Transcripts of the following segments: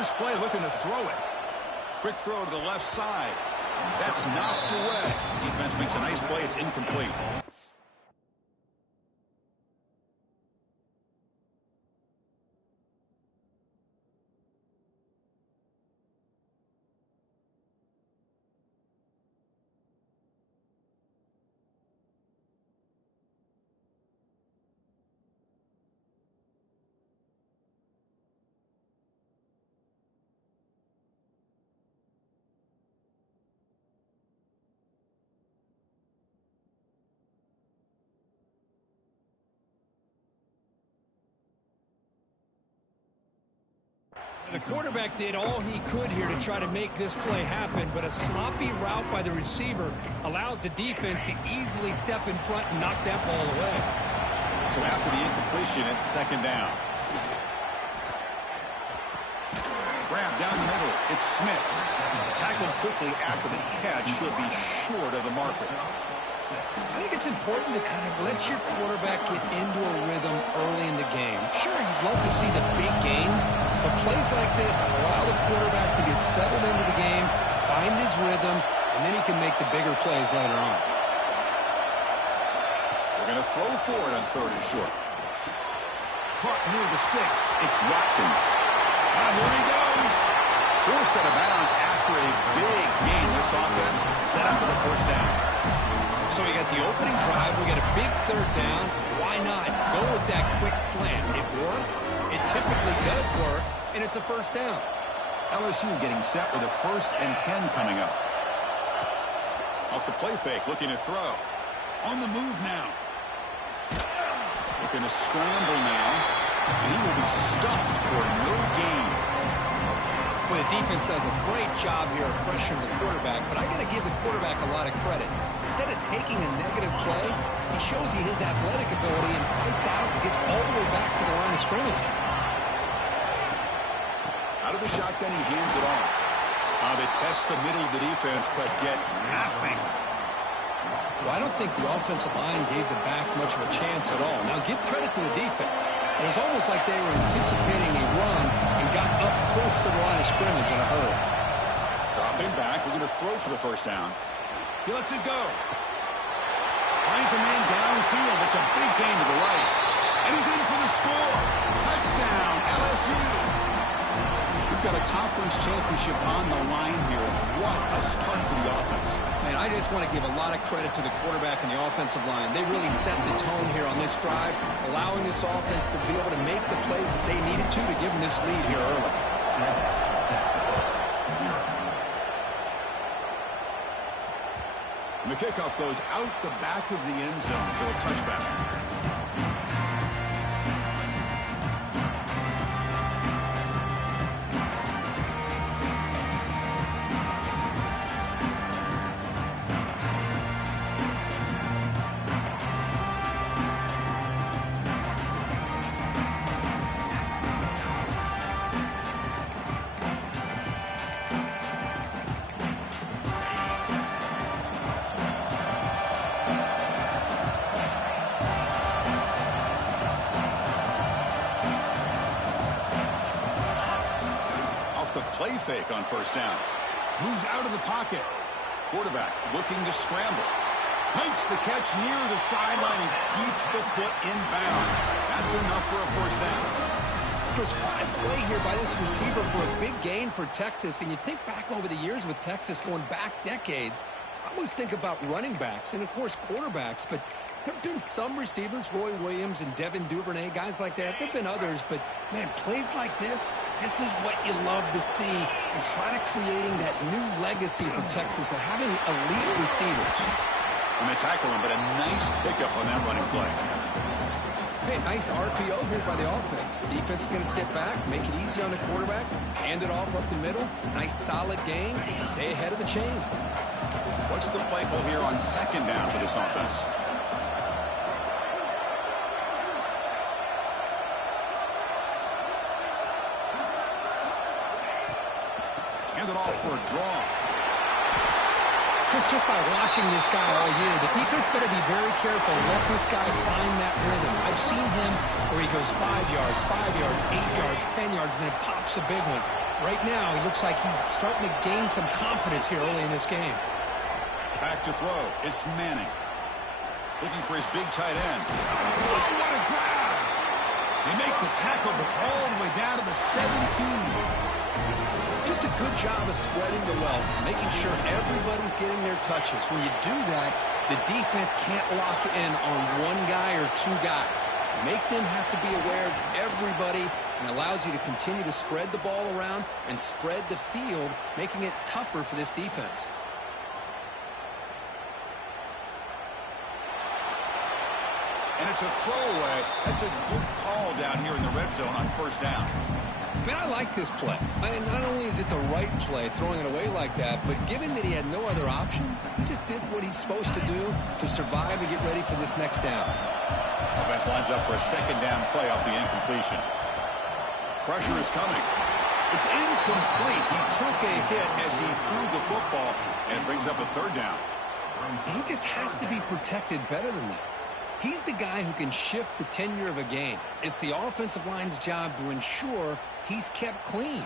First play looking to throw it. Quick throw to the left side. That's knocked away. Defense makes a nice play. It's incomplete. The quarterback did all he could here to try to make this play happen, but a sloppy route by the receiver allows the defense to easily step in front and knock that ball away. So after the incompletion, it's second down. Grab down the middle. It's Smith. Tackled quickly after the catch. Should be short of the marker. I think it's important to kind of let your quarterback get into a rhythm early in the game. Sure, you'd love to see the big gains, but plays like this allow the quarterback to get settled into the game, find his rhythm, and then he can make the bigger plays later on. We're going to throw for it on third and short. Caught near the sticks. It's Watkins. And here he goes. Forced out of bounds after a big gain. This offense set up for the first down. So we got the opening drive. We got a big third down. Why not go with that quick slant? It works. It typically does work, and it's a first down. LSU getting set with a 1st and 10 coming up. Off the play fake, looking to throw. On the move now. Looking to scramble now. And he will be stuffed for no gain. Well, the defense does a great job here of pressuring the quarterback, but I got to give the quarterback a lot of credit. Instead of taking a negative play, he shows you his athletic ability and fights out and gets all the way back to the line of scrimmage. Out of the shotgun, he hands it off. They test the middle of the defense, but get nothing. Well, I don't think the offensive line gave the back much of a chance at all. Now, give credit to the defense. It was almost like they were anticipating a run and got up close to the line of scrimmage in a hurry. Dropping back, we're going to throw for the first down. He lets it go. Finds a man downfield. It's a big gain to the right. And he's in for the score. Touchdown, LSU. We've got a conference championship on the line here. What a start for the offense. Man, I just want to give a lot of credit to the quarterback and the offensive line. They really set the tone here on this drive, allowing this offense to be able to make the plays that they needed to give them this lead here early. And the kickoff goes out the back of the end zone, so a touchback. Play fake on first down. Moves out of the pocket. Quarterback looking to scramble. Makes the catch near the sideline and keeps the foot in bounds. That's enough for a first down. Just what a play here by this receiver for a big gain for Texas. And you think back over the years with Texas going back decades, I always think about running backs and, of course, quarterbacks. But there have been some receivers, Roy Williams and Devin Duvernay, guys like that. There have been others, but, man, plays like this is what you love to see and kind of creating that new legacy for Texas of having elite receivers. And they tackle him, but a nice pickup on that running play. Hey, nice RPO here by the offense. Defense is going to sit back, make it easy on the quarterback, hand it off up the middle. Nice solid gain. Stay ahead of the chains. What's the play call here on second down for this offense? Hand it off for a draw. Just by watching this guy all year, the defense better be very careful and let this guy find that rhythm. I've seen him where he goes 5 yards, 8 yards, 10 yards, and then pops a big one. Right now, he looks like he's starting to gain some confidence here early in this game. Back to throw. It's Manning. Looking for his big tight end. Oh, what a grab! They make the tackle, but all the way down to the 17. Just a good job of spreading the wealth, making sure everybody's getting their touches. When you do that, the defense can't lock in on one guy or two guys. Make them have to be aware of everybody, and allows you to continue to spread the ball around and spread the field, making it tougher for this defense. And it's a throwaway. That's a good call down here in the red zone on first down. But I like this play. Not only is it the right play, throwing it away like that, but given that he had no other option, he just did what he's supposed to do to survive and get ready for this next down. Offense lines up for a second down play off the incompletion. Pressure is coming. It's incomplete. He took a hit as he threw the football, and it brings up a third down. He just has to be protected better than that. He's the guy who can shift the tenure of a game. It's the offensive line's job to ensure he's kept clean.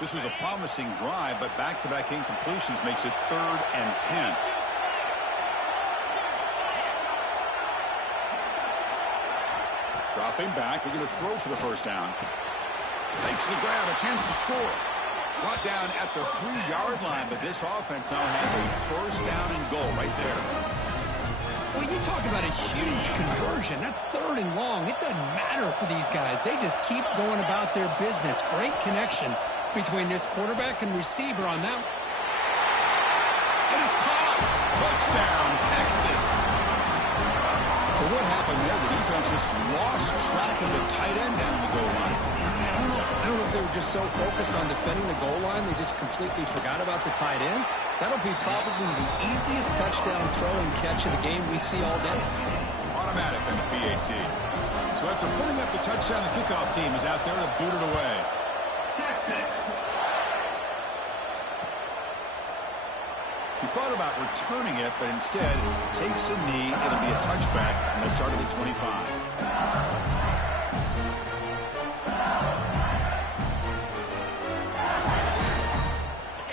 This was a promising drive, but back-to-back incompletions makes it 3rd and 10. Dropping back, they're going to throw for the first down. Makes the grab, a chance to score. Brought down at the 3-yard line, but this offense now has a first down and goal right there. When you talk about a huge conversion, that's 3rd and long. It doesn't matter for these guys. They just keep going about their business. Great connection between this quarterback and receiver on that. And it's caught. Touchdown, Texas. So what happened there? The defense just lost track of the tight end down the goal line. I don't know if they were just so focused on defending the goal line, they just completely forgot about the tight end. That'll be probably the easiest touchdown throw and catch of the game we see all day. Automatic on the PAT. So after putting up the touchdown, the kickoff team is out there to boot it away. Texas. He thought about returning it, but instead takes a knee. It'll be a touchback, and they'll start at the 25.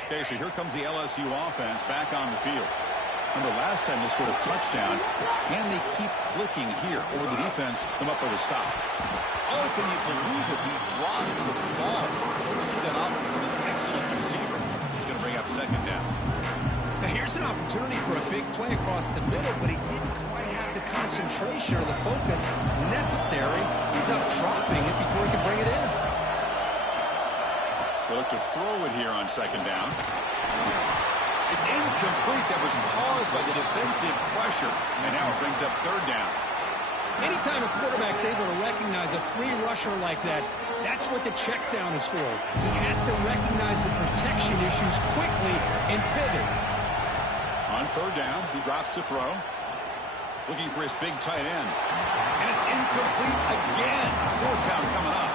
Okay, so here comes the LSU offense back on the field. Remember, last time they scored a touchdown. Can they keep clicking here, or the defense come up with a stop? Oh, can you believe it? He dropped the ball. Let's see that off from this excellent receiver. He's going to bring up second down. Now here's an opportunity for a big play across the middle, but he didn't quite have the concentration or the focus necessary. He's up dropping it before he can bring it in. They look to throw it here on second down. It's incomplete. That was caused by the defensive pressure. And now it brings up third down. Anytime a quarterback's able to recognize a free rusher like that, that's what the check down is for. He has to recognize the protection issues quickly and pivot. On third down, he drops to throw. Looking for his big tight end. And it's incomplete again. Fourth down coming up.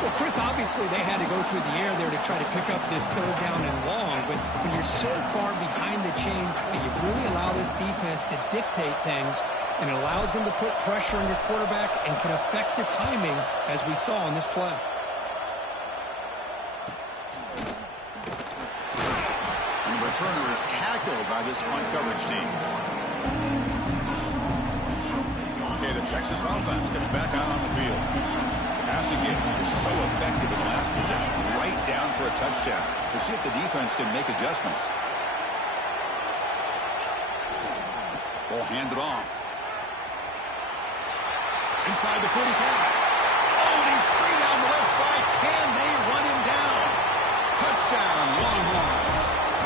Well, Chris, obviously they had to go through the air there to try to pick up this third down and long, but when you're so far behind the chains, you really allow this defense to dictate things, and it allows them to put pressure on your quarterback and can affect the timing, as we saw in this play. And the returner is tackled by this punt coverage team. Okay, the Texas offense comes back out on the field. Passing game is so effective in the last position, right down for a touchdown. We'll see if the defense can make adjustments. Ball handed off. Inside the 45. Oh, and he's free down the left side. Can they run him down? Touchdown, Longhorns.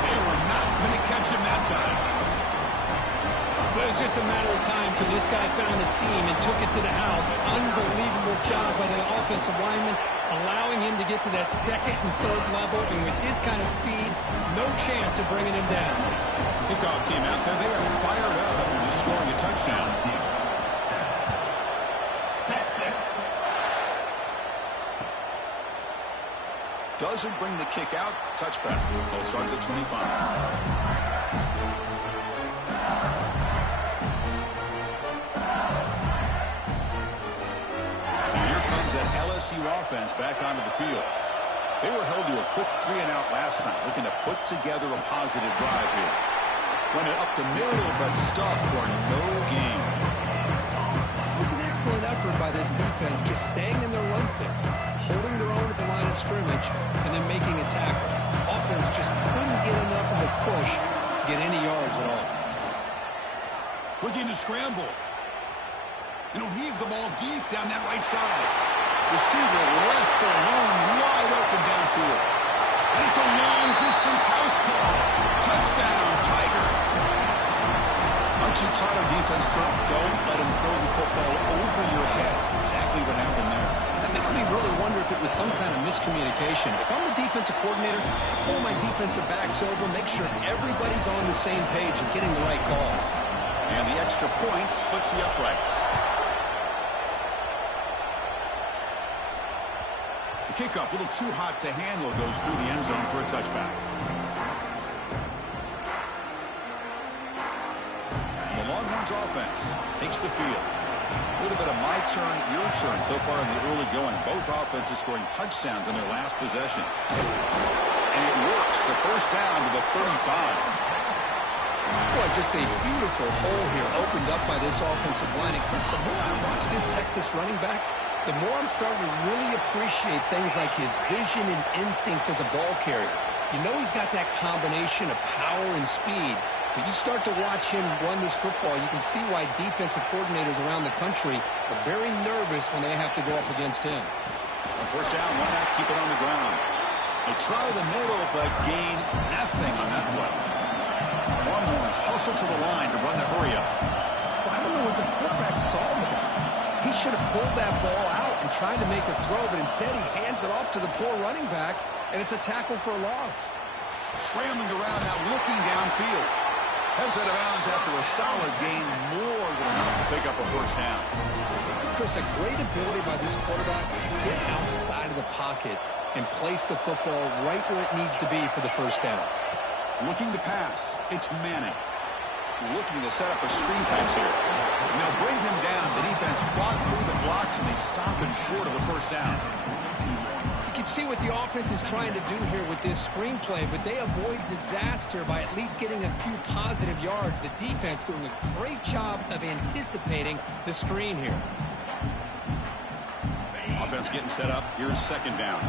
They were not going to catch him that time. But it was just a matter of time till this guy found the seam and took it to the house. Unbelievable job by the offensive lineman, allowing him to get to that second and third level. And with his kind of speed, no chance of bringing him down. Kickoff team out there, they are fired up after just scoring a touchdown. Doesn't bring the kick out. Touchback. They'll start at the 25. LSU offense back onto the field. They were held to a quick 3-and-out last time, looking to put together a positive drive here. Run it up the middle, but stuffed for no gain. It was an excellent effort by this defense, just staying in their run fix, holding their own at the line of scrimmage, and then making a tackle. Offense just couldn't get enough of a push to get any yards at all. Looking to scramble. And he'll heave the ball deep down that right side. Receiver left alone, wide open downfield. And it's a long-distance house call. Touchdown, Tigers. Aren't you tired of defense, Kirk? Don't let him throw the football over your head. Exactly what happened there. That makes me really wonder if it was some kind of miscommunication. If I'm the defensive coordinator, I pull my defensive backs over, make sure everybody's on the same page and getting the right call. And the extra point splits the uprights. The kickoff, a little too hot to handle, goes through the end zone for a touchback. The Longhorns offense takes the field. A little bit of my turn, your turn so far in the early going. Both offenses scoring touchdowns in their last possessions. And it works. The first down to the 35. Boy, just a beautiful hole here opened up by this offensive line. And Chris, the more I watch this Texas running back, the more I'm starting to really appreciate things like his vision and instincts as a ball carrier. You know he's got that combination of power and speed. But you start to watch him run this football, you can see why defensive coordinators around the country are very nervous when they have to go up against him. First down, why not keep it on the ground? They try the middle, but gain nothing on that play. Longhorns hustle to the line to run the hurry up. Well, I don't know what the quarterback saw there. He should have pulled that ball out and tried to make a throw, but instead he hands it off to the poor running back, and it's a tackle for a loss. Scrambling around now, looking downfield. Heads out of bounds after a solid gain, more than enough to pick up a first down. Chris, a great ability by this quarterback to get outside of the pocket and place the football right where it needs to be for the first down. Looking to pass. It's Manning. Looking to set up a screen pass here. And they'll bring him down. The defense fought through the blocks, and they stop him short of the first down. You can see what the offense is trying to do here with this screenplay, but they avoid disaster by at least getting a few positive yards. The defense doing a great job of anticipating the screen here. Offense getting set up. Here's second down.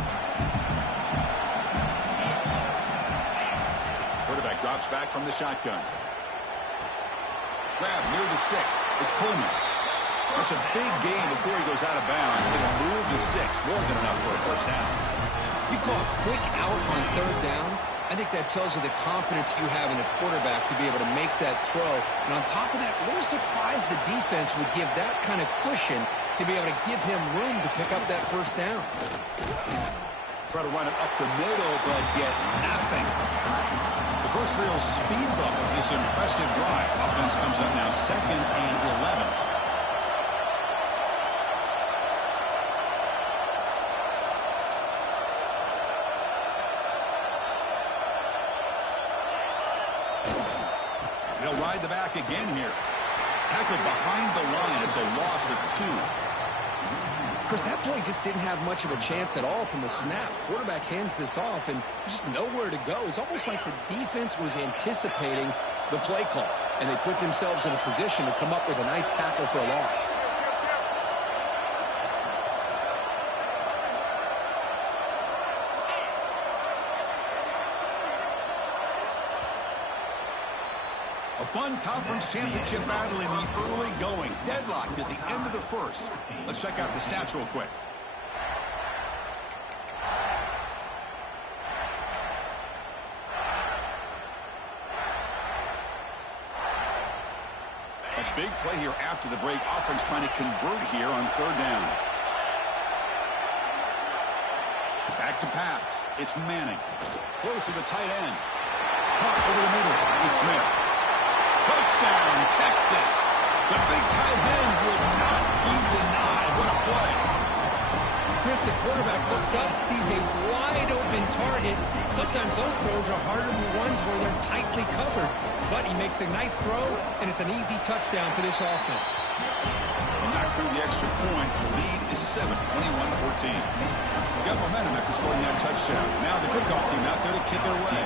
Quarterback drops back from the shotgun. Grab near the sticks. It's Coleman. That's a big gain before he goes out of bounds. It'll move the sticks. More than enough for a first down. You call a quick out on third down. I think that tells you the confidence you have in a quarterback to be able to make that throw. And on top of that, a little surprised the defense would give that kind of cushion to be able to give him room to pick up that first down. Try to run it up the middle, but get nothing. The first real speed bump of this impressive drive. Offense comes up now 2nd and 11. They'll ride the back again here. Tackled behind the line. It's a loss of 2. Chris, that play just didn't have much of a chance at all from the snap. Quarterback hands this off, and there's just nowhere to go. It's almost like the defense was anticipating the play call, and they put themselves in a position to come up with a nice tackle for a loss. A fun conference championship battle in the early going. Deadlocked at the end of the first. Let's check out the stats real quick. A big play here after the break. Offense trying to convert here on third down. Back to pass. It's Manning. Close to the tight end. Caught over the middle. It's Smith. Touchdown, Texas. The big tight end will not be denied. What a play. Chris, the quarterback looks up, sees a wide-open target. Sometimes those throws are harder than the ones where they're tightly covered. But he makes a nice throw, and it's an easy touchdown for this offense. Knocked through the extra point. The lead is 7, 21-14. Got momentum after scoring that touchdown. Now the kickoff team out there to kick it away.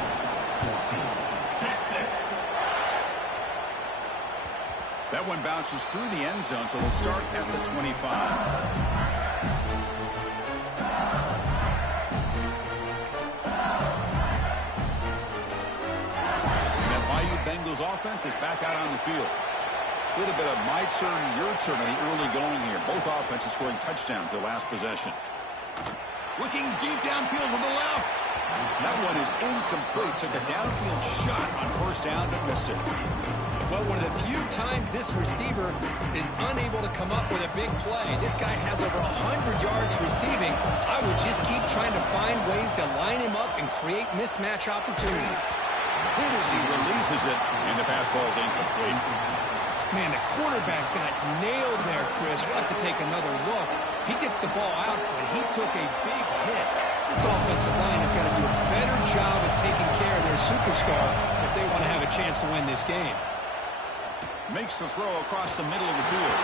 That one bounces through the end zone, so they'll start at the 25. Bengals offense is back out on the field. A little bit of my turn, your turn in the early going here. Both offenses scoring touchdowns their last possession. Looking deep downfield to the left. That one is incomplete. Took a downfield shot on first down, but missed it. Well, one of the few times this receiver is unable to come up with a big play. This guy has over 100 yards receiving. I would just keep trying to find ways to line him up and create mismatch opportunities. Hit as he releases it, and the pass ball is incomplete. Man, the quarterback got nailed there, Chris. We'll have to take another look. He gets the ball out, but he took a big hit. This offensive line has got to do a better job of taking care of their superstar if they want to have a chance to win this game. Makes the throw across the middle of the field.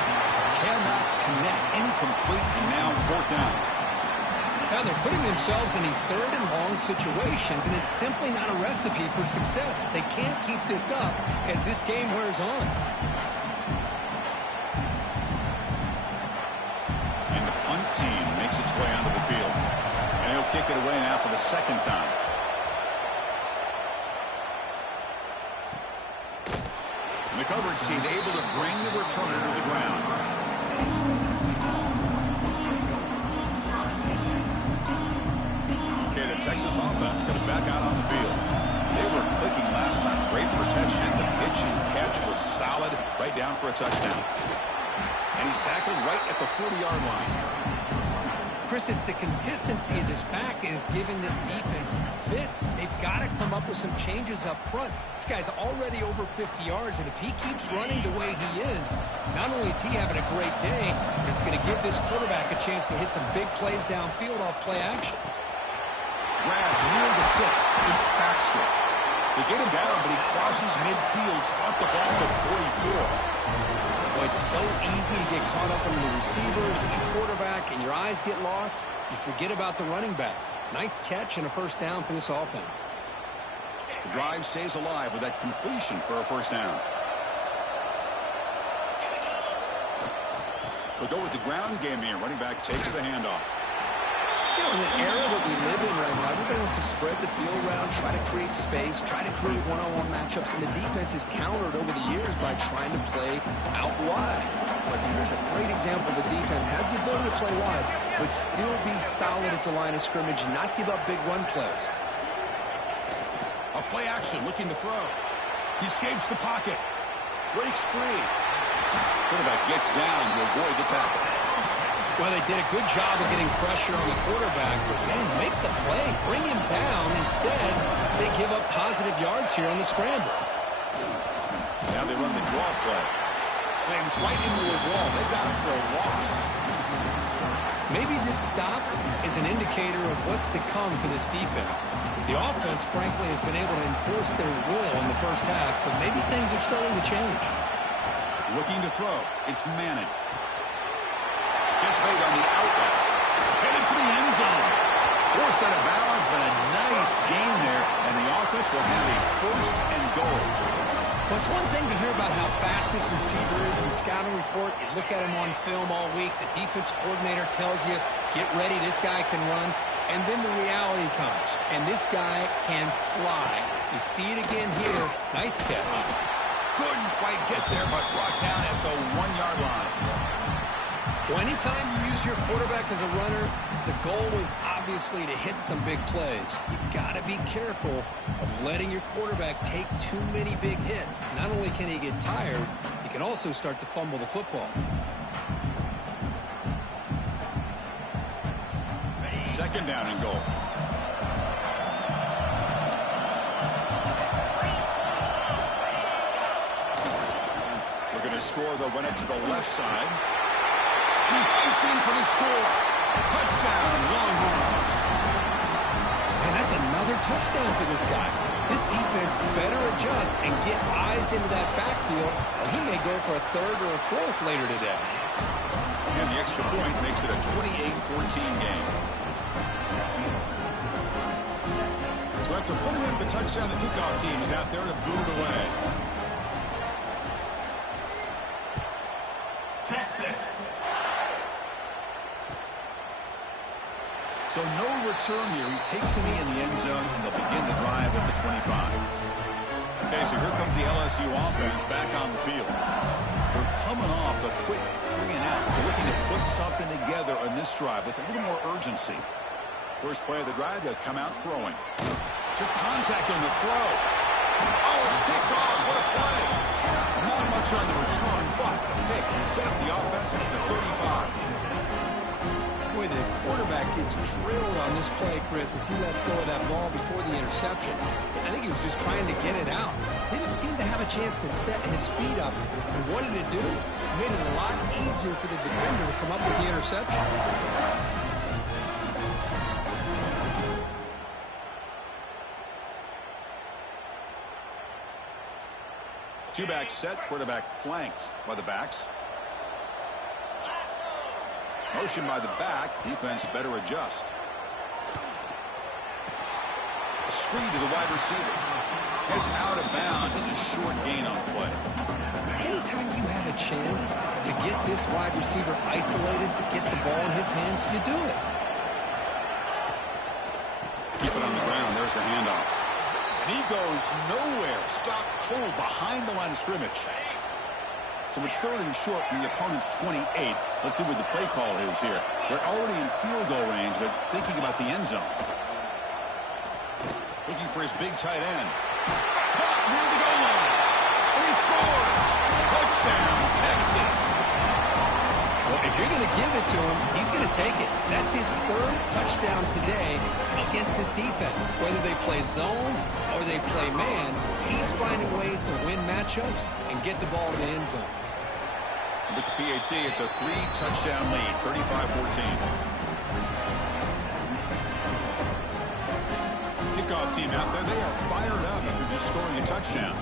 Cannot connect. Incomplete, and now fourth down. Now they're putting themselves in these third and long situations, and it's simply not a recipe for success. They can't keep this up as this game wears on. And the punt team makes its way onto the field. And he'll kick it away now for the second time. And the coverage team able to bring the returner to the ground. Texas offense comes back out on the field. They were clicking last time. Great protection. The pitch and catch was solid. Right down for a touchdown. And he's tackled right at the 40-yard line. Chris, it's the consistency of this back is giving this defense fits. They've got to come up with some changes up front. This guy's already over 50 yards, and if he keeps running the way he is, not only is he having a great day, but it's going to give this quarterback a chance to hit some big plays downfield off play action. Grabbed near the sticks. It's Baxter. They get him down, but he crosses midfield, spot the ball to 44. Well, it's so easy to get caught up in the receivers and the quarterback, and your eyes get lost. You forget about the running back. Nice catch and a first down for this offense. The drive stays alive with that completion for a first down. They'll go with the ground game here. Running back takes the handoff. You know, in the era that we live in right now, everybody wants to spread the field around, try to create space, try to create one-on-one matchups, and the defense is countered over the years by trying to play out wide. But here's a great example. The defense has the ability to play wide, but still be solid at the line of scrimmage and not give up big run plays. A play action, looking to throw. He escapes the pocket. Breaks free. Quarterback gets down to avoid the tackle. Well, they did a good job of getting pressure on the quarterback, but, man, make the play. Bring him down. Instead, they give up positive yards here on the scramble. Now they run the draw play. Slams right into a wall. They got him for a loss. Maybe this stop is an indicator of what's to come for this defense. The offense, frankly, has been able to enforce their will in the first half, but maybe things are starting to change. Looking to throw. It's Manning. Gets made on the outlet. Headed for the end zone. Forced out of bounds, but a nice gain there, and the offense will have a first and goal. Well, it's one thing to hear about how fast this receiver is in the scouting report. You look at him on film all week. The defense coordinator tells you, get ready, this guy can run. And then the reality comes, and this guy can fly. You see it again here. Nice catch. Couldn't quite get there, but brought down at the 1-yard line. Well, anytime you use your quarterback as a runner, the goal is obviously to hit some big plays. You've got to be careful of letting your quarterback take too many big hits. Not only can he get tired, he can also start to fumble the football. Second down and goal. Looking to score, they'll run it to the left side. He fights in for the score. Touchdown, Longhorns. And that's another touchdown for this guy. This defense better adjust and get eyes into that backfield, or he may go for a third or a fourth later today. And the extra point makes it a 28-14 game. So after putting in the touchdown, the kickoff team is out there to boot it away. Texas. So no return here. He takes a knee in the end zone, and they'll begin the drive at the 25. Okay, so here comes the LSU offense back on the field. They're coming off a quick 3-and-out, so looking to put something together on this drive with a little more urgency. First play of the drive, they'll come out throwing. Took contact on the throw. Oh, it's picked off. What a play. Not much on the return, but the pick set up the offense at the 35. Boy, the quarterback gets drilled on this play, Chris, as he lets go of that ball before the interception. I think he was just trying to get it out. Didn't seem to have a chance to set his feet up. And what did it do? It made it a lot easier for the defender to come up with the interception. Two-back set, quarterback flanked by the backs. Motion by the back, defense better adjust. A screen to the wide receiver. Heads out of bounds. It's a short gain on play. Anytime you have a chance to get this wide receiver isolated, to get the ball in his hands, you do it. Keep it on the ground. There's the handoff. And he goes nowhere. Stopped cold behind the line of scrimmage. So it's third and short from the opponent's 28. Let's see what the play call is here. They're already in field goal range, but thinking about the end zone. Looking for his big tight end. Caught near the goal line. And he scores. Touchdown, Texas. Well, if you're going to give it to him, he's going to take it. That's his third touchdown today against this defense. Whether they play zone or they play man, he's finding ways to win matchups and get the ball to the end zone. With the PAT, it's a 3-touchdown lead, 35-14. Kickoff team out there, they are fired up after just scoring a touchdown.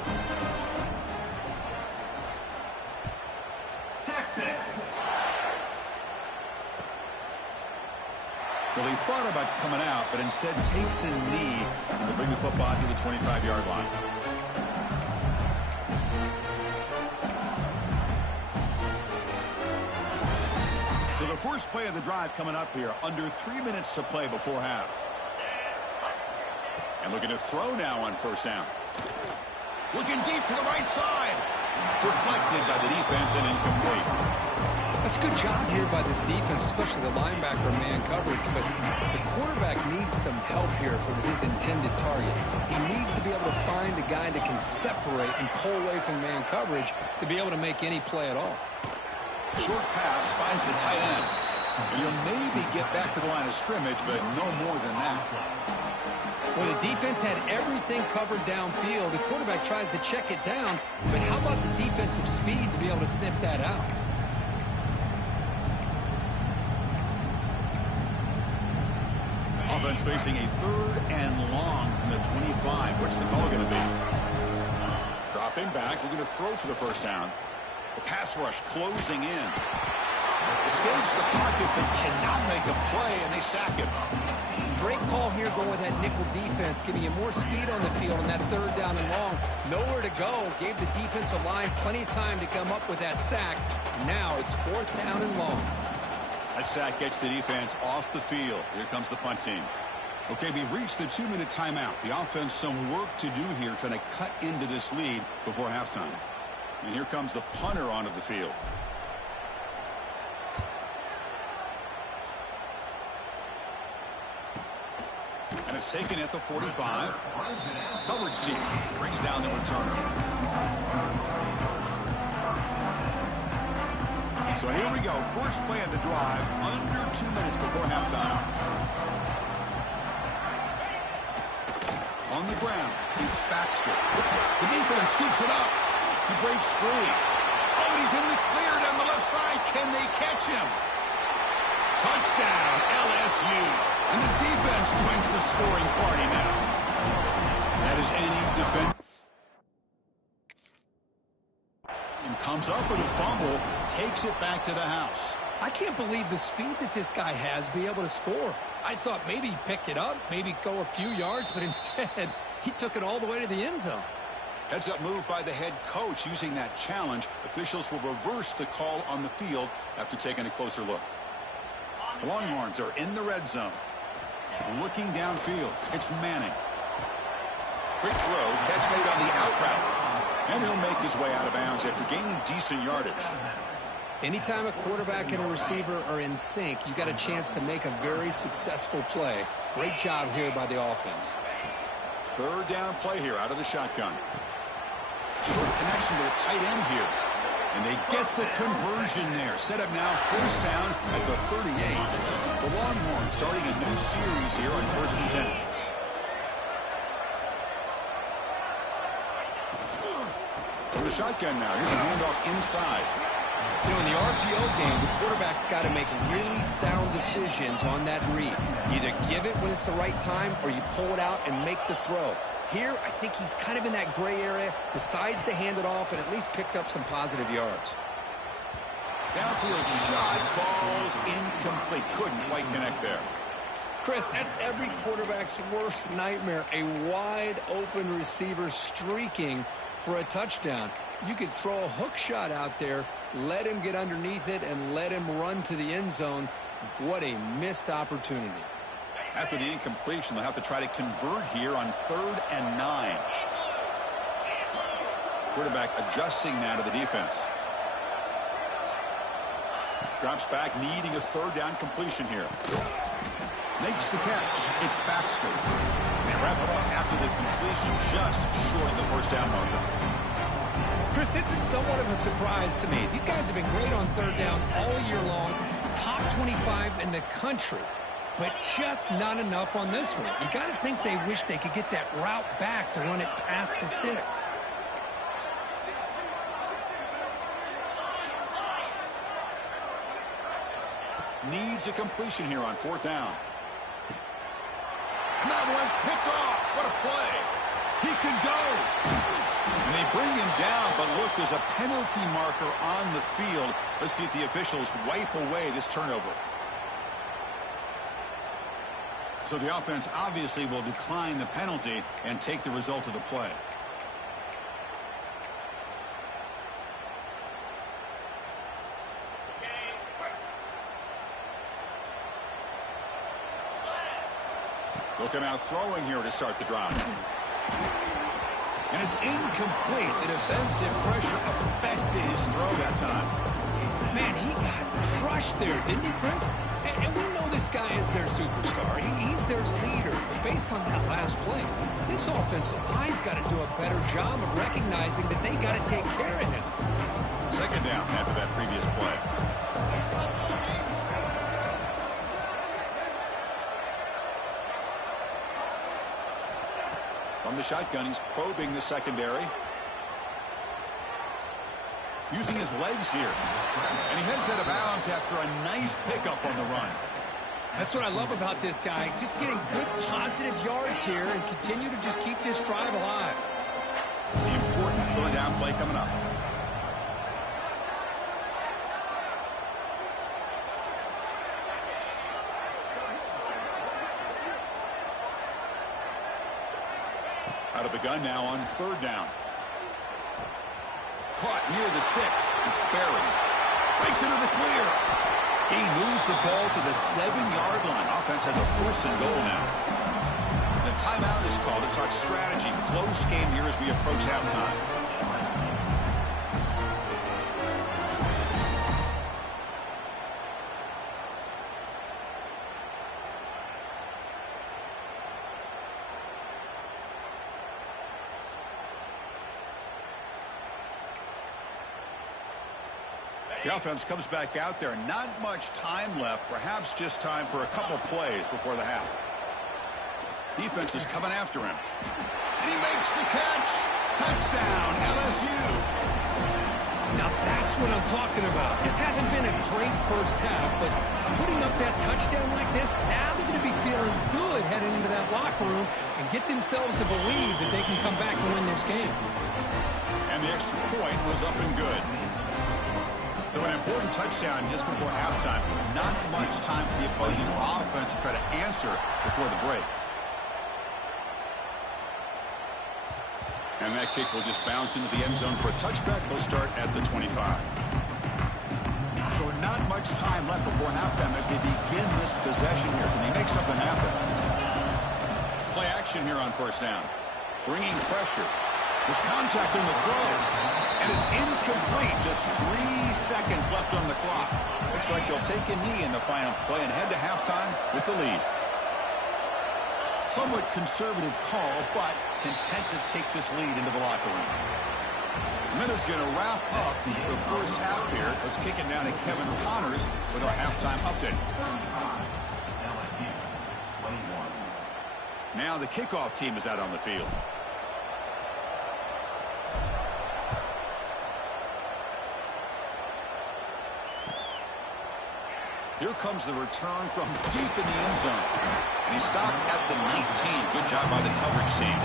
Texas. Well, he thought about coming out, but instead takes a knee and will bring the football to the 25-yard line. So the first play of the drive coming up here, under 3 minutes to play before half. And looking to throw now on first down. Looking deep to the right side. Deflected by the defense and incomplete. That's a good job here by this defense, especially the linebacker man coverage, but the quarterback needs some help here from his intended target. He needs to be able to find a guy that can separate and pull away from man coverage to be able to make any play at all. Short pass finds the tight end. And he'll maybe get back to the line of scrimmage, but no more than that. When the defense had everything covered downfield, the quarterback tries to check it down, but how about the defensive speed to be able to sniff that out? Offense facing a 3rd and long from the 25. What's the call going to be? Dropping back, looking to throw for the first down. The pass rush closing in. Escapes the pocket, but cannot make a play, and they sack him. Great call here going with that nickel defense, giving you more speed on the field on that 3rd down and long. Nowhere to go. Gave the defensive line plenty of time to come up with that sack. Now it's 4th down and long. That sack gets the defense off the field. Here comes the punt team. Okay, we've reached the 2-minute timeout. The offense some work to do here, trying to cut into this lead before halftime. And here comes the punter onto the field. And it's taken at the 45. Coverage team brings down the returner. So here we go. First play of the drive, under 2 minutes before halftime. On the ground, it's Baxter. The defense scoops it up. He breaks free. Oh, and he's in the clear down the left side. Can they catch him? Touchdown, LSU. And the defense joins the scoring party now. That is any defense. And comes up with a fumble, takes it back to the house. I can't believe the speed that this guy has to be able to score. I thought maybe he'd pick it up, maybe go a few yards, but instead he took it all the way to the end zone. Heads-up move by the head coach using that challenge. Officials will reverse the call on the field after taking a closer look. The Longhorns are in the red zone. Looking downfield, it's Manning. Quick throw, catch made on the out route. And he'll make his way out of bounds after gaining decent yardage. Anytime a quarterback and a receiver are in sync, you got a chance to make a very successful play. Great job here by the offense. Third down play here out of the shotgun. Short connection to the tight end here. And they get the conversion there. Set up now, first down at the 38. The Longhorns starting a new series here on 1st and 10. From the shotgun now, here's a handoff inside. You know, in the RPO game, the quarterback's got to make really sound decisions on that read. Either give it when it's the right time or you pull it out and make the throw. Here, I think he's kind of in that gray area, decides to hand it off and at least picked up some positive yards. Downfield shot, falls incomplete. Couldn't quite connect there. Chris, that's every quarterback's worst nightmare, a wide-open receiver streaking for a touchdown. You could throw a hook shot out there, let him get underneath it, and let him run to the end zone. What a missed opportunity. After the incompletion, they'll have to try to convert here on 3rd and 9. Quarterback adjusting now to the defense. Drops back, needing a 3rd down completion here. Makes the catch. It's Baxter. They wrap it up after the completion, just short of the 1st down marker. Chris, this is somewhat of a surprise to me. These guys have been great on 3rd down all year long. Top 25 in the country. But just not enough on this one. You got to think they wish they could get that route back to run it past the sticks. Needs a completion here on 4th down. And that one's picked off. What a play. He could go. And they bring him down, but look, there's a penalty marker on the field. Let's see if the officials wipe away this turnover. So the offense obviously will decline the penalty and take the result of the play. They'll come out throwing here to start the drive. And it's incomplete. The defensive pressure affected his throw that time. Man, he got crushed there, didn't he, Chris? And we know this guy is their superstar. He's their leader. But based on that last play, this offensive line's got to do a better job of recognizing that they got to take care of him. 2nd down after that previous play. From the shotgun, he's probing the secondary. Using his legs here. And he heads out of bounds after a nice pickup on the run. That's what I love about this guy. Just getting good positive yards here and continue to just keep this drive alive. The important 3rd down play coming up. Out of the gun now on 3rd down. Caught near the sticks. It's Barry. Breaks into the clear. He moves the ball to the 7-yard line. Offense has a 1st and goal now. The timeout is called to talk strategy. Close game here as we approach halftime. The offense comes back out there. Not much time left. Perhaps just time for a couple plays before the half. Defense is coming after him. And he makes the catch. Touchdown, LSU. Now that's what I'm talking about. This hasn't been a great first half, but putting up that touchdown like this, now they're going to be feeling good heading into that locker room and get themselves to believe that they can come back and win this game. And the extra point was up and good. So an important touchdown just before halftime. Not much time for the opposing offense to try to answer before the break. And that kick will just bounce into the end zone for a touchback. They'll start at the 25. So not much time left before halftime as they begin this possession here. Can they make something happen? Play action here on first down. Bringing pressure. There's contact in the throw. And it's incomplete. Just 3 seconds left on the clock. Looks like they'll take a knee in the final play and head to halftime with the lead. Somewhat conservative call, but content to take this lead into the locker room. Minutes going to wrap up the first half here. Let's kick it down to Kevin Connors with our halftime update. LSU, 21. Now the kickoff team is out on the field. Here comes the return from deep in the end zone. And he stopped at the 19. Good job by the coverage team.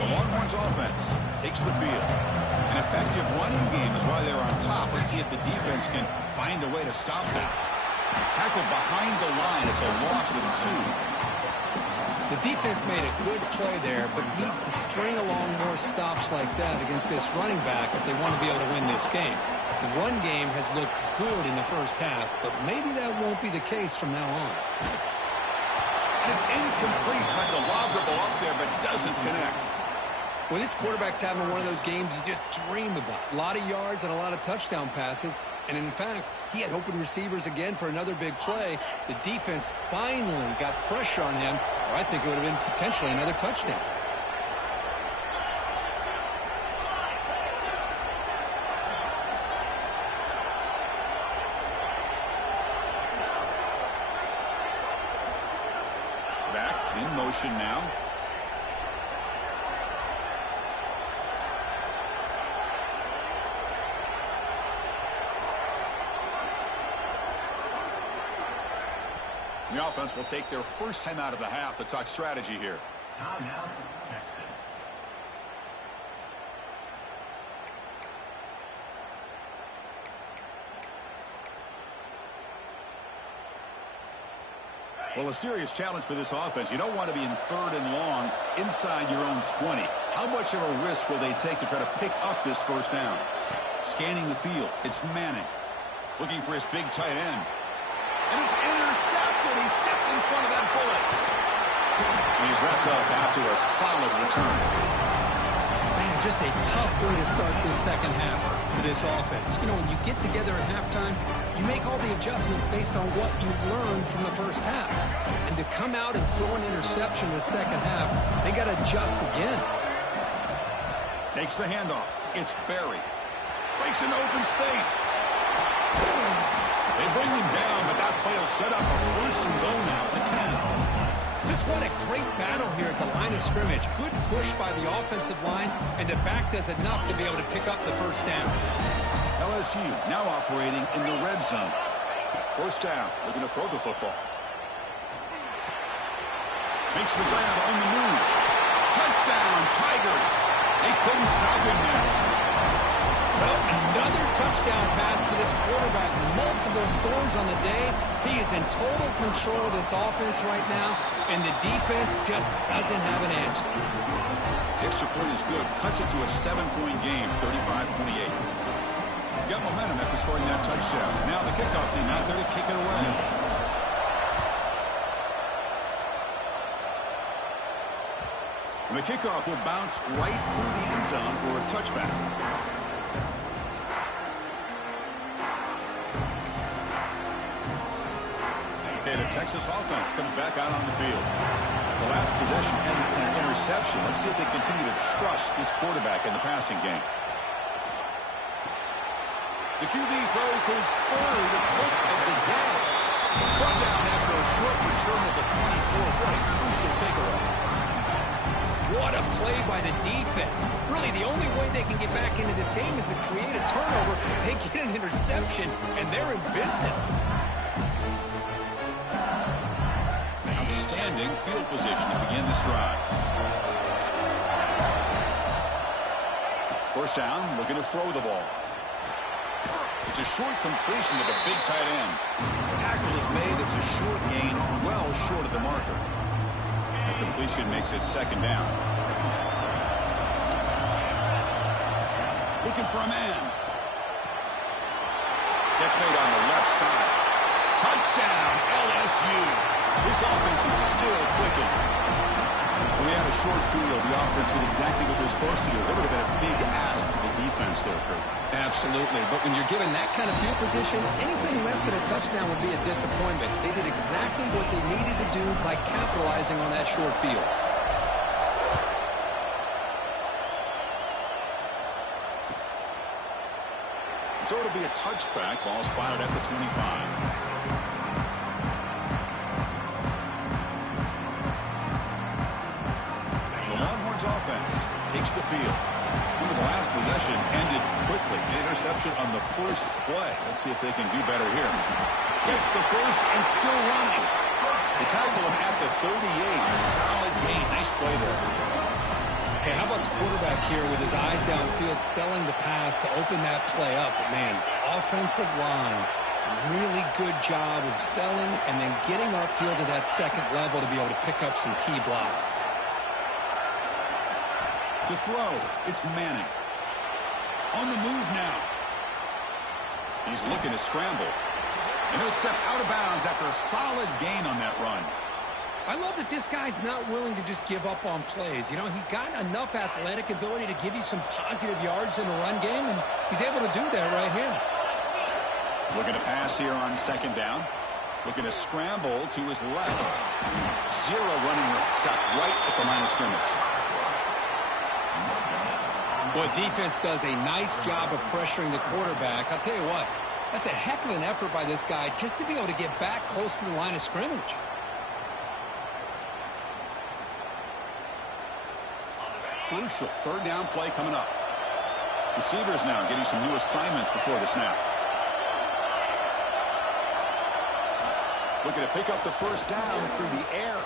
The Longhorns offense takes the field. An effective running game is why they're on top. Let's see if the defense can find a way to stop that. Tackle behind the line. It's a loss of 2. The defense made a good play there, but needs to string along more stops like that against this running back if they want to be able to win this game. The run game has looked good in the first half, but maybe that won't be the case from now on. And it's incomplete. Tried to lob the ball up there, but doesn't connect. Well, this quarterback's having one of those games you just dream about. A lot of yards and a lot of touchdown passes. And in fact, he had open receivers again for another big play. The defense finally got pressure on him, or I think it would have been potentially another touchdown. Back in motion now. The offense will take their first time out of the half to talk strategy here. Timeout, Texas. Well, a serious challenge for this offense. You don't want to be in 3rd and long inside your own 20. How much of a risk will they take to try to pick up this first down? Scanning the field. It's Manning. Looking for his big tight end. And it's intercepted. He stepped in front of that bullet. And he's wrapped up after a solid return. Man, just a tough way to start this second half for this offense. You know, when you get together at halftime, you make all the adjustments based on what you learned from the first half. And to come out and throw an interception in the second half, they got to adjust again. Takes the handoff. It's Barry. Breaks an open space. They bring him down, but that play will set up a first and goal now at the 10. Just what a great battle here at the line of scrimmage. Good push by the offensive line, and the back does enough to be able to pick up the first down. LSU now operating in the red zone. First down. They're going to throw the football. Makes the grab on the move. Touchdown, Tigers. They couldn't stop him there. Well, another touchdown pass for this quarterback. Multiple scores on the day. He is in total control of this offense right now, and the defense just doesn't have an answer. Extra point is good. Cuts it to a 7-point game, 35-28. Got momentum after scoring that touchdown. Now the kickoff team out there to kick it away. And the kickoff will bounce right through the end zone for a touchback. Okay, the Texas offense comes back out on the field. The last possession ended in an interception. Let's see if they continue to trust this quarterback in the passing game. The QB throws his 3rd hook of the day. Brought down after a short return at the 24. What a crucial takeaway. What a play by the defense. Really, the only way they can get back into this game is to create a turnover. They get an interception, and they're in business. Outstanding field position to begin this drive. First down, looking to throw the ball. It's a short completion to the big tight end. Tackle is made. It's a short gain, well short of the marker. The completion makes it second down. Looking for a man. Catch made on the left side. Touchdown, LSU. This offense is still clicking. When they had a short field, the offense did exactly what they're supposed to do. That would have been a big ask for the defense there, Kurt. Absolutely. But when you're given that kind of field position, anything less than a touchdown would be a disappointment. They did exactly what they needed to do by capitalizing on that short field. So it'll be a touchback. Ball spotted at the 25. The Longhorns offense takes the field. Into the last possession ended quickly. An interception on the first play. Let's see if they can do better here. Gets the first and still running. They tackle him at the 38. A solid gain. Nice play there. Hey, how about the quarterback here with his eyes downfield selling the pass to open that play up? But, man, offensive line, really good job of selling and then getting upfield to that second level to be able to pick up some key blocks. To throw, it's Manning. On the move now. He's looking to scramble. And he'll step out of bounds after a solid gain on that run. I love that this guy's not willing to just give up on plays. You know, he's got enough athletic ability to give you some positive yards in the run game, and he's able to do that right here. Looking to pass here on second down. Looking to scramble to his left. Zero running stop right at the line of scrimmage. Boy, defense does a nice job of pressuring the quarterback. I'll tell you what, that's a heck of an effort by this guy just to be able to get back close to the line of scrimmage. Crucial third down play coming up. Receivers now getting some new assignments before the snap. Looking to pick up the first down through the air.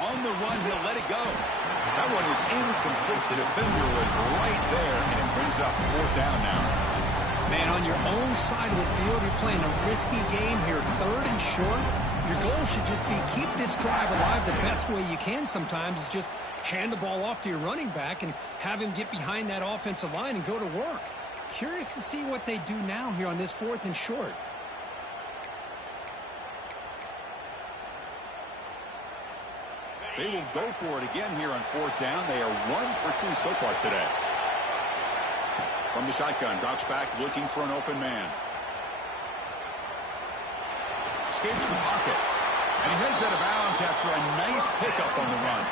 On the run, he'll let it go. That one is incomplete. The defender was right there, and it brings up fourth down now. Man, on your own side of the field, you're playing a risky game here. Third and short. Your goal should just be keep this drive alive the best way you can sometimes is just hand the ball off to your running back and have him get behind that offensive line and go to work. Curious to see what they do now here on this fourth and short. They will go for it again here on fourth down. They are 1 for 2 so far today. From the shotgun, drops back looking for an open man. Escapes the pocket. And he heads out of bounds after a nice pickup on the run.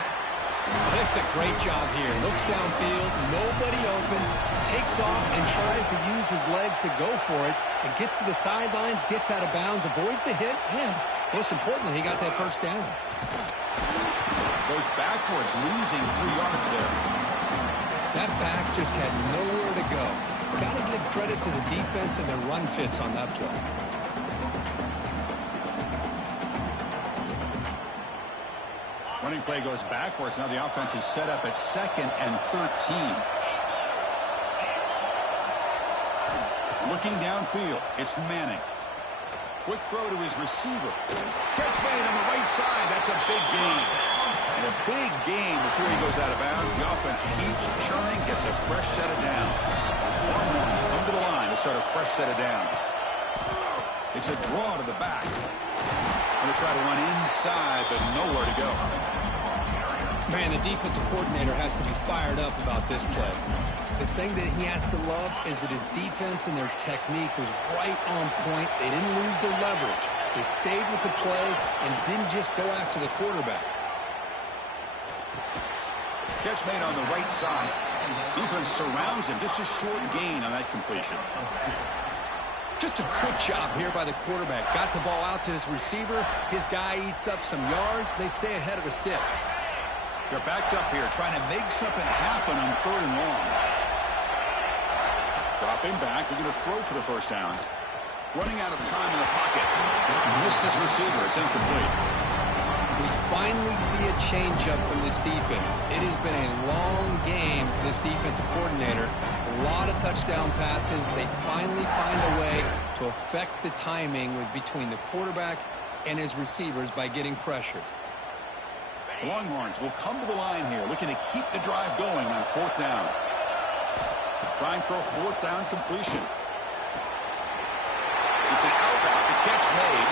This is a great job here. Looks downfield, nobody open, takes off and tries to use his legs to go for it, and gets to the sidelines, gets out of bounds, avoids the hit, and most importantly, he got that first down. Goes backwards, losing 3 yards there. That back just had nowhere to go. Got to give credit to the defense and their run fits on that play. Running play goes backwards. Now the offense is set up at 2nd and 13. Looking downfield, it's Manning. Quick throw to his receiver. Catch made on the right side. That's a big gain. And a big gain before he goes out of bounds. The offense keeps churning, gets a fresh set of downs. Longhorns come to the line to start a fresh set of downs. It's a draw to the back. Going to try to run inside, but nowhere to go. Man, the defensive coordinator has to be fired up about this play. The thing that he has to love is that his defense and their technique was right on point. They didn't lose their leverage. They stayed with the play and didn't just go after the quarterback. Catch made on the right side. Defense surrounds him. Just a short gain on that completion. Just a quick job here by the quarterback. Got the ball out to his receiver. His guy eats up some yards. They stay ahead of the sticks. They're backed up here trying to make something happen on 3rd and long. Dropping back. They're going to throw for the first down. Running out of time in the pocket. Missed his receiver. It's incomplete. We finally see a change-up from this defense. It has been a long game for this defensive coordinator. A lot of touchdown passes. They finally find a way to affect the timing between the quarterback and his receivers by getting pressure. The Longhorns will come to the line here, looking to keep the drive going on 4th down. Trying for a 4th down completion. It's an out route, the catch made.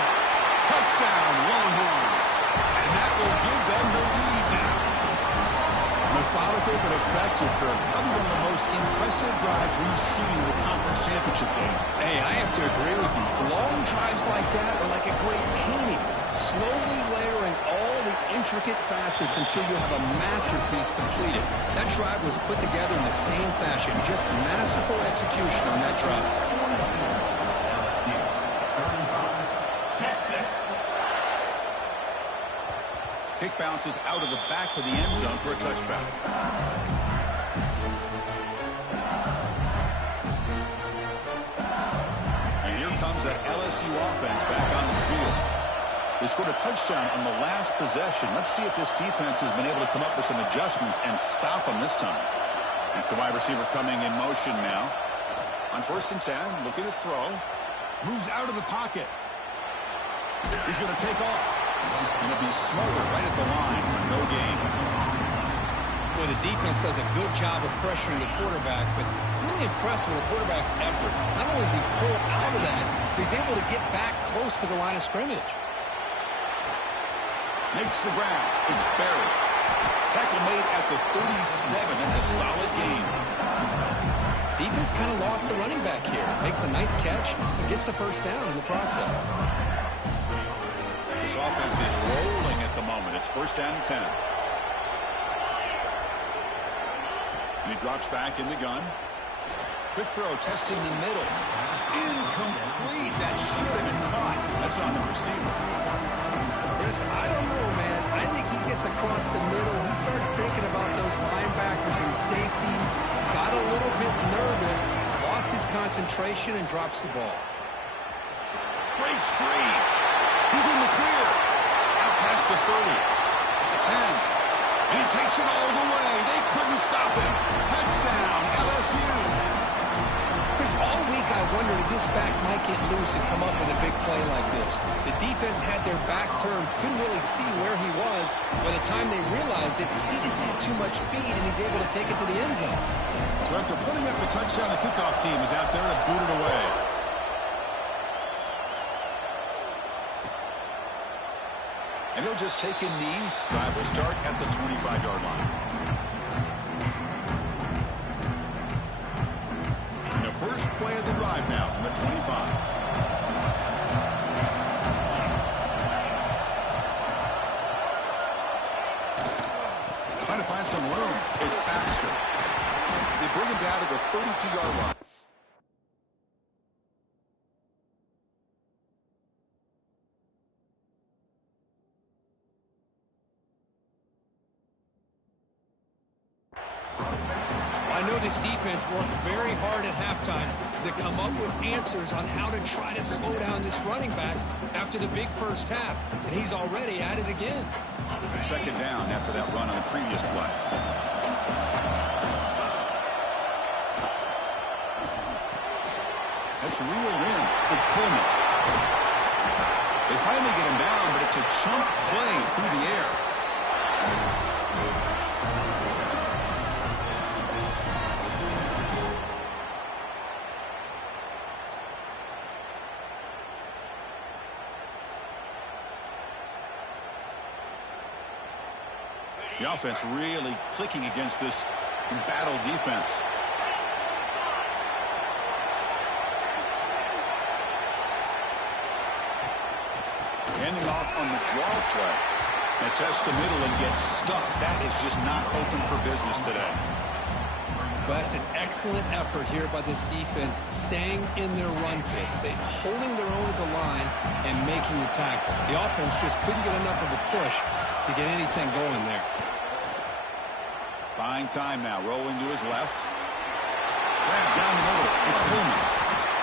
Touchdown, Longhorns. And that will give them the lead now. Methodical but effective, Kirk. Probably one of the most impressive drives we've seen in the conference championship game. Hey, I have to agree with you. Long drives like that are like a great painting. Slowly layering all the intricate facets until you have a masterpiece completed. That drive was put together in the same fashion. Just masterful execution on that drive. Kick bounces out of the back of the end zone for a touchback. And here comes that LSU offense back on the field. They scored a touchdown on the last possession. Let's see if this defense has been able to come up with some adjustments and stop them this time. It's the wide receiver coming in motion now. On 1st and 10, looking to throw. Moves out of the pocket. He's going to take off. And he'll be smothered right at the line for no gain. Well, the defense does a good job of pressuring the quarterback, but really impressed with the quarterback's effort. Not only does he pull out of that, but he's able to get back close to the line of scrimmage. Makes the ground. It's buried. Tackle made at the 37. That's a solid gain. Defense kind of lost the running back here. Makes a nice catch and gets the 1st down in the process. This offense is rolling at the moment. It's 1st down and 10. And he drops back in the gun. Quick throw, testing the middle. Incomplete. That should have been caught. That's on the receiver. Chris, I don't know, man. I think he gets across the middle. He starts thinking about those linebackers and safeties. Got a little bit nervous. Lost his concentration and drops the ball. Breaks free. He's in the clear. Out past the 30. At the 10. And he takes it all the way. They couldn't stop him. Touchdown, LSU. Chris, all week I wondered if this back might get loose and come up with a big play like this. The defense had their back turned, couldn't really see where he was. By the time they realized it, he just had too much speed, and he's able to take it to the end zone. So after putting up a touchdown, the kickoff team is out there and booted away. And he'll just take a knee. Drive will start at the 25-yard line. And the first play of the drive now from the 25. Trying to find some room. It's Baxter. They bring him down to the 32-yard line. I know this defense worked very hard at halftime to come up with answers on how to try to slow down this running back after the big first half, and he's already at it again. 2nd down after that run on the previous play. That's reeled in. It's Coleman. They finally get him down, but it's a chunk play through the air. The offense really clicking against this embattled defense. Handing off on the draw play. And tests the middle and gets stuck. That is just not open for business today. But that's an excellent effort here by this defense, staying in their run fix. They're holding their own at the line and making the tackle. The offense just couldn't get enough of a push to get anything going there. Buying time now, rolling to his left. Grab down the middle. It's Coleman.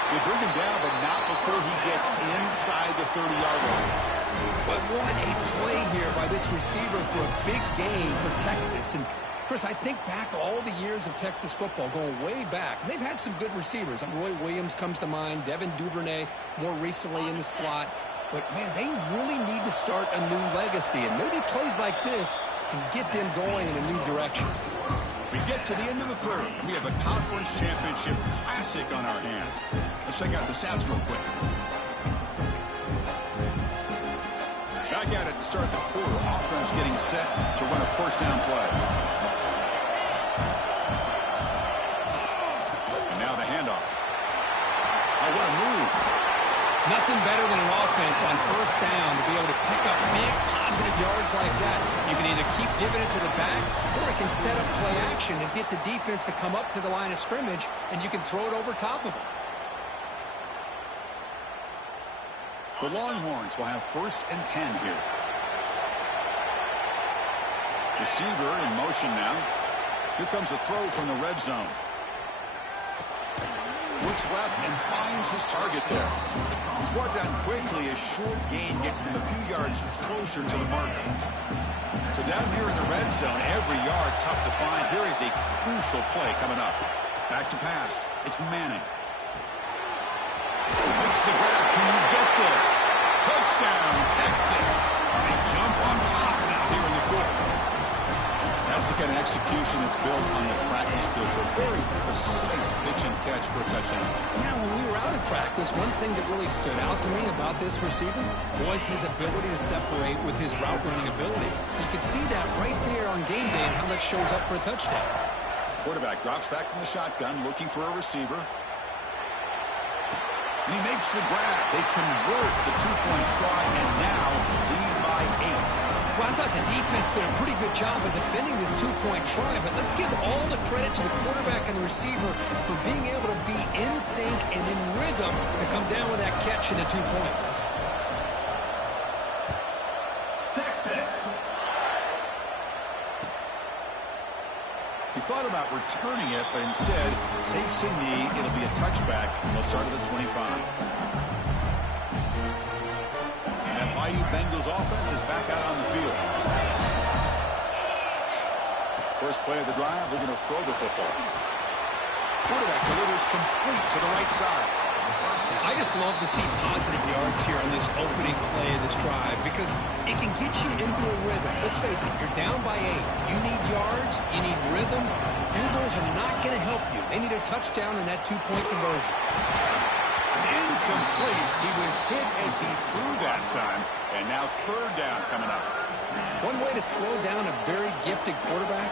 They bring him down, but not before he gets inside the 30-yard line. But what a play here by this receiver for a big gain for Texas. And Chris, I think back all the years of Texas football, going way back, and they've had some good receivers. Roy Williams comes to mind, Devin Duvernay more recently in the slot. But, man, they really need to start a new legacy, and maybe plays like this can get them going in a new direction. We get to the end of the third, and we have a conference championship classic on our hands. Let's check out the stats real quick. Back at it to start the quarter. Offense getting set to run a first down play. And now the handoff. Oh, what a move. Nothing better than an offense on first down to be able to pick up big positive yards like that. You can either keep giving it to the back, or it can set up play action and get the defense to come up to the line of scrimmage, and you can throw it over top of them. The Longhorns will have 1st and 10 here. Receiver in motion now. Here comes a throw from the red zone. Looks left and finds his target there. He's brought down quickly. A short gain gets them a few yards closer to the marker. So down here in the red zone, every yard tough to find. Here is a crucial play coming up. Back to pass. It's Manning. Makes the grab. Can you get there? Touchdown, Texas. They jump on top now here in the fourth. That's the kind of execution that's built on the practice field. A very precise pitch and catch for a touchdown. Yeah, when we were out of practice, one thing that really stood out to me about this receiver was his ability to separate with his route running ability. You could see that right there on game day and how that shows up for a touchdown. Quarterback drops back from the shotgun, looking for a receiver. And he makes the grab. They convert the two-point try and now lead by 8. Well, I thought the defense did a pretty good job of defending this two-point try, but let's give all the credit to the quarterback and the receiver for being able to be in sync and in rhythm to come down with that catch and the 2 points. Texas. He thought about returning it, but instead takes a knee. It'll be a touchback, and they'll start at the 25. And that Mighty Bengals offense is back out on the field. First play of the drive, we're going to throw the football. Quarterback delivers complete to the right side. I just love to see positive yards here on this opening play of this drive because it can get you into a rhythm. Let's face it, you're down by 8. You need yards, you need rhythm. Field goals are not going to help you. They need a touchdown in that 2-point conversion. It's incomplete. He was hit as he threw that time. And now 3rd down coming up. One way to slow down a very gifted quarterback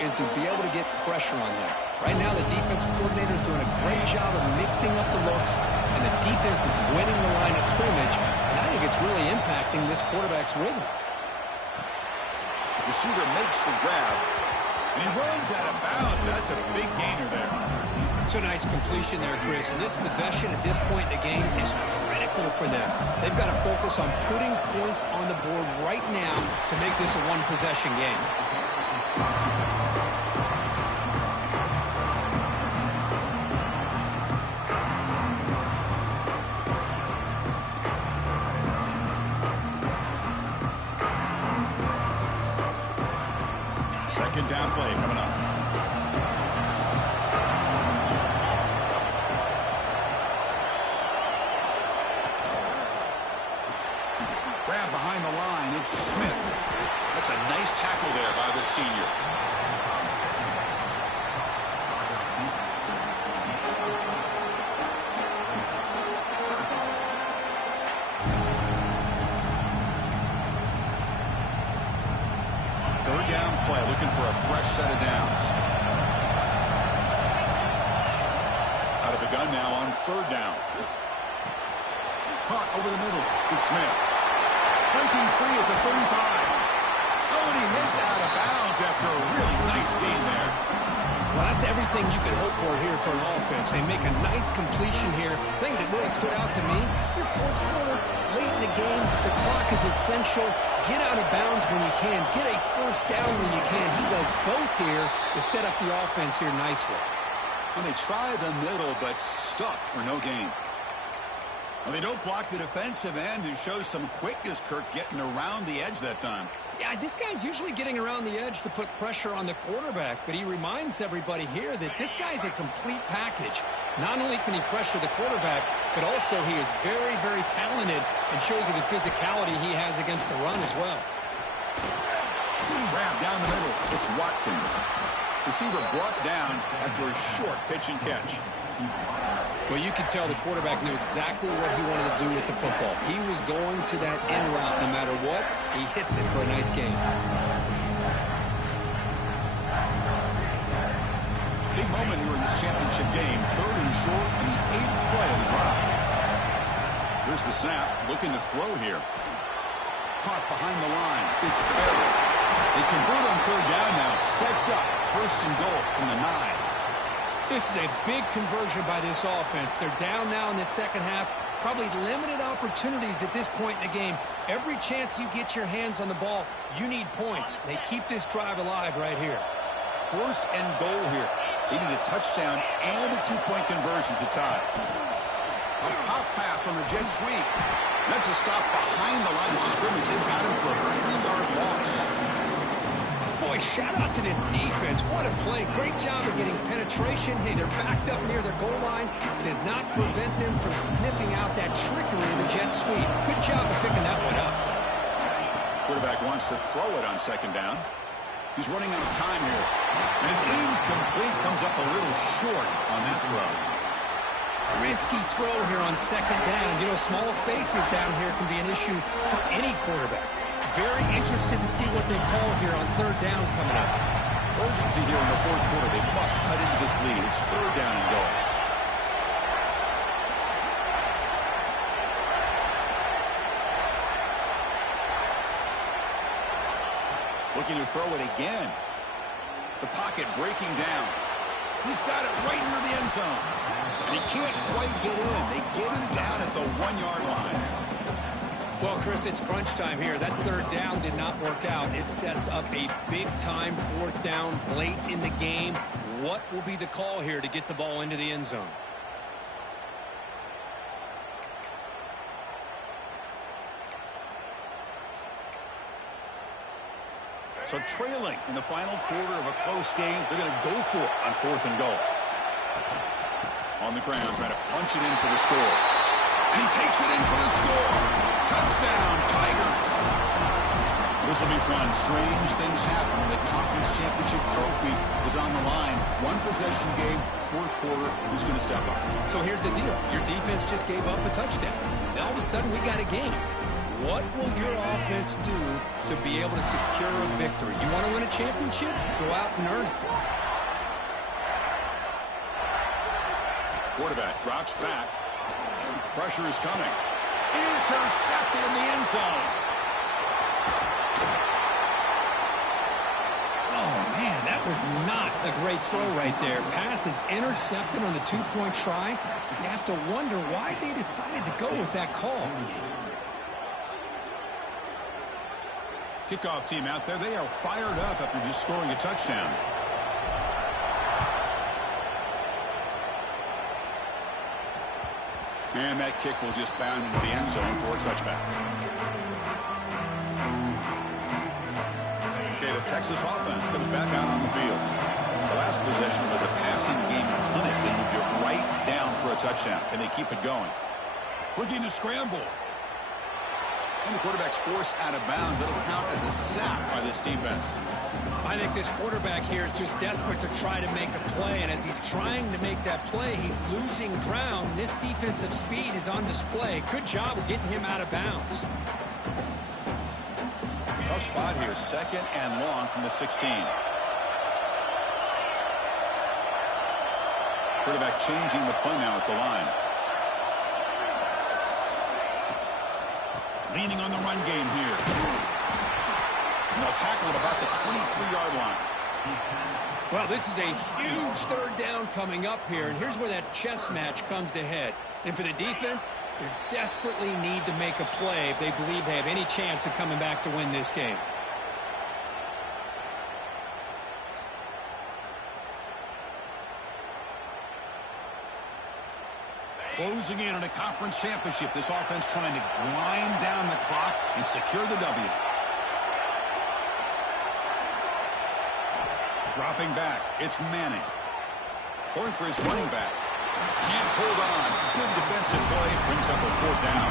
is to be able to get pressure on him. Right now, the defense coordinator is doing a great job of mixing up the looks, and the defense is winning the line of scrimmage, and I think it's really impacting this quarterback's rhythm. Receiver makes the grab, and he runs out of bounds. That's a big gainer there. It's a nice completion there, Chris, and this possession at this point in the game is critical for them. They've got to focus on putting points on the board right now to make this a one-possession game. Second down play coming up. Grab behind the line. It's Smith. That's a nice tackle there by the senior. Third down play, looking for a fresh set of downs. Out of the gun now on 3rd down. Caught over the middle. It's Smith. Breaking free at the 35. Oh, and he hits out of bounds after a really nice game there. Well, that's everything you could hope for here for an offense. They make a nice completion here. Thing that really stood out to me, your 4th quarter, late in the game, the clock is essential. Get out of bounds when you can. Get a first down when you can. He does both here to set up the offense here nicely. When they try the middle, but stuffed for no gain. Well, they don't block the defensive end, who shows some quickness, Kirk, getting around the edge that time. Yeah, this guy's usually getting around the edge to put pressure on the quarterback, but he reminds everybody here that this guy's a complete package. Not only can he pressure the quarterback, but also he is very, very talented and shows you the physicality he has against the run as well. Grab down the middle. It's Watkins. Receiver brought down after a short pitch and catch. Well, you could tell the quarterback knew exactly what he wanted to do with the football. He was going to that end route no matter what. He hits it for a nice gain. Big moment here in this championship game. 3rd and short on the 8th play of the drive. Here's the snap. Looking to throw here. Caught behind the line. It's Perry. They convert on 3rd down now. Sets up 1st and goal from the 9. This is a big conversion by this offense. They're down now in the second half. Probably limited opportunities at this point in the game. Every chance you get your hands on the ball, you need points. They keep this drive alive right here. 1st and goal here. They need a touchdown and a 2-point conversion to tie. A pop pass on the jet sweep. That's a stop behind the line of scrimmage. They've got him for a 3-yard loss. Boy, shout out to this defense. What a play. Great job of getting penetration. Hey, they're backed up near their goal line. Does not prevent them from sniffing out that trickery of the jet sweep. Good job of picking that one up. Quarterback wants to throw it on 2nd down. He's running out of time here. And it's incomplete. Comes up a little short on that throw. Risky throw here on 2nd down. You know, small spaces down here can be an issue for any quarterback. Very interested to see what they call here on 3rd down coming up. Urgency here in the 4th quarter. They must cut into this lead. It's 3rd down and goal. Looking to throw it again. The pocket breaking down. He's got it right near the end zone. And he can't quite get in. They get him down at the 1-yard line. Well, Chris, it's crunch time here. That 3rd down did not work out. It sets up a big-time 4th down late in the game. What will be the call here to get the ball into the end zone? So trailing in the final quarter of a close game, they're going to go for it on 4th and goal. On the ground, trying to punch it in for the score. And he takes it in for the score. Touchdown, Tigers. This will be fun. Strange things happen when the conference championship trophy is on the line. 1-possession game, 4th quarter. Who's going to step up? So here's the deal. Your defense just gave up a touchdown. Now all of a sudden we got a game. What will your offense do to be able to secure a victory? You want to win a championship? Go out and earn it. Quarterback drops back. Pressure is coming. Intercepted in the end zone. Oh, man, that was not a great throw right there. Pass is intercepted on the 2-point try. You have to wonder why they decided to go with that call. Kickoff team out there. They are fired up after just scoring a touchdown. And that kick will just bound into the end zone for a touchback. Okay, the Texas offense comes back out on the field. The last possession was a passing game clinic. They moved it right down for a touchdown. Can they keep it going? Looking to scramble. And the quarterback's forced out of bounds. That'll count as a sack by this defense. I think this quarterback here is just desperate to try to make a play, and as he's trying to make that play, he's losing ground. This defensive speed is on display. Good job of getting him out of bounds. Tough spot here. 2nd and long from the 16. Quarterback changing the play now at the line. Leaning on the run game here. And they'll tackle at about the 23-yard line. Well, this is a huge 3rd down coming up here, and here's where that chess match comes to head. And for the defense, they desperately need to make a play if they believe they have any chance of coming back to win this game. Closing in on a conference championship. This offense trying to grind down the clock and secure the W. Dropping back. It's Manning. Going for his running back. Can't hold on. Good defensive play. Brings up a 4th down.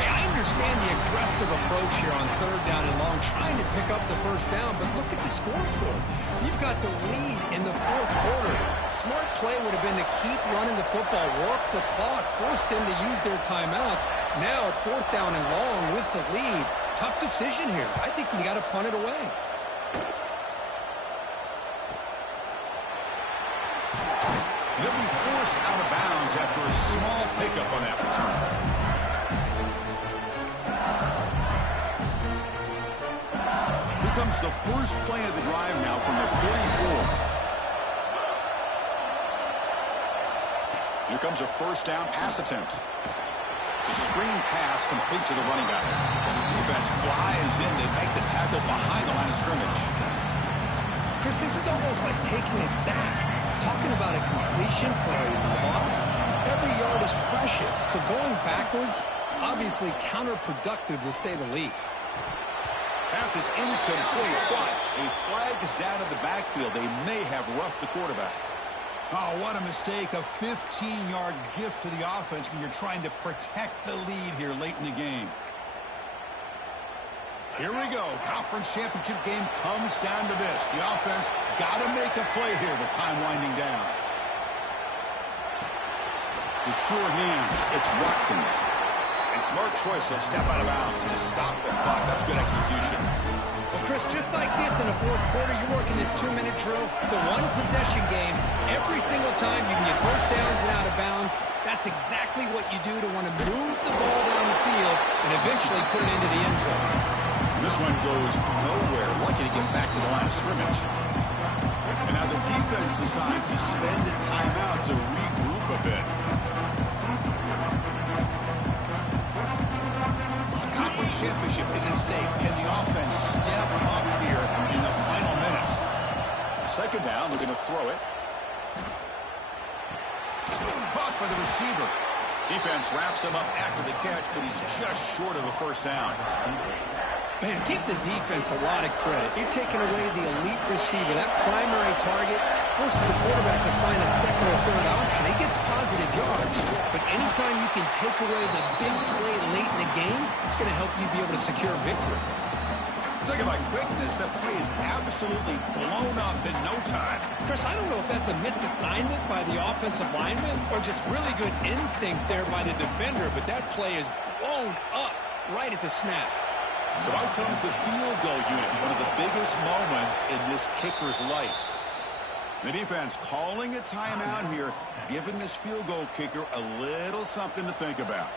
Hey, I understand the aggressive approach here on 3rd down and long, trying to pick up the 1st down, but look at the scoreboard. You've got the lead in the 4th quarter. Smart play would have been to keep running the football, work the clock, force them to use their timeouts. Now, 4th down and long with the lead. Tough decision here. I think you got to punt it away. He'll be forced out of bounds after a small pickup on that return. Here comes the first play of the drive now from the 44. Here comes a 1st down pass attempt. It's a screen pass complete to the running back. Defense flies in to make the tackle behind the line of scrimmage. Chris, this is almost like taking a sack. Talking about a completion for a loss, every yard is precious. So going backwards, obviously counterproductive to say the least. Pass is incomplete, but a flag is down in the backfield. They may have roughed the quarterback. Oh, what a mistake. A 15-yard gift to the offense when you're trying to protect the lead here late in the game. Here we go. Conference championship game comes down to this. The offense got to make a play here with time winding down. The sure hands. It's Watkins. And smart choice. He'll step out of bounds to stop the clock. That's good execution. Well, Chris, just like this in the 4th quarter, you're working this 2-minute drill. It's a one-possession game. Every single time you can get 1st downs and out of bounds. That's exactly what you do to want to move the ball down the field and eventually put it into the end zone. This one goes nowhere. Lucky to get back to the line of scrimmage. And now the defense decides to spend a timeout to regroup a bit. A conference championship is at stake. Can the offense step up here in the final minutes? 2nd down, we're going to throw it. Caught by the receiver. Defense wraps him up after the catch, but he's just short of a 1st down. Man, give the defense a lot of credit. You're taking away the elite receiver. That primary target forces the quarterback to find a 2nd or 3rd option. He gets positive yards. But anytime you can take away the big play late in the game, it's going to help you be able to secure victory. Talking about quickness, that play is absolutely blown up in no time. Chris, I don't know if that's a misassignment by the offensive lineman or just really good instincts there by the defender, but that play is blown up right at the snap. So out comes the field goal unit, one of the biggest moments in this kicker's life. The defense calling a timeout here, giving this field goal kicker a little something to think about.